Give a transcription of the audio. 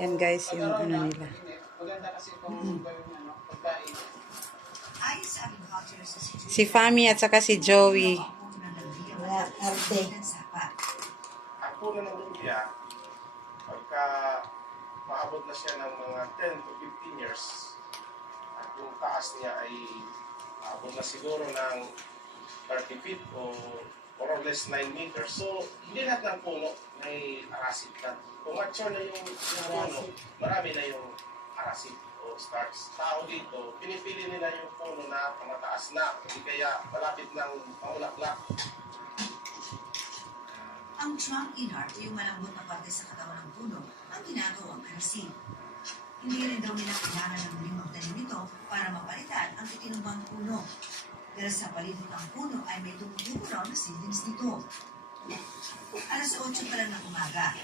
Yan, guys, yung ano nila. Si Fami at saka si Joey. arte. pagka maabot na siya ng mga 10 to 15 years, at yung taas niya ay maabot na siguro ng 30 feet o more or less 9 meters. So, hindi lahat ng puno may arasit na. Kung mature na yung, yung puno, marami na yung arasit o starts. Tao dito, pinipili nila yung puno na mataas na, hindi kaya malapit ng pangulaklak. Ang trunk inert, yung malambot na parte sa katawan ng puno, ang ginagawang karasin. Hindi rin daw nila kailangan ng Dahil sa palibot ng puno ay may tumutubo raw na seedlings nito. Alas 8 pa lang ng umaga,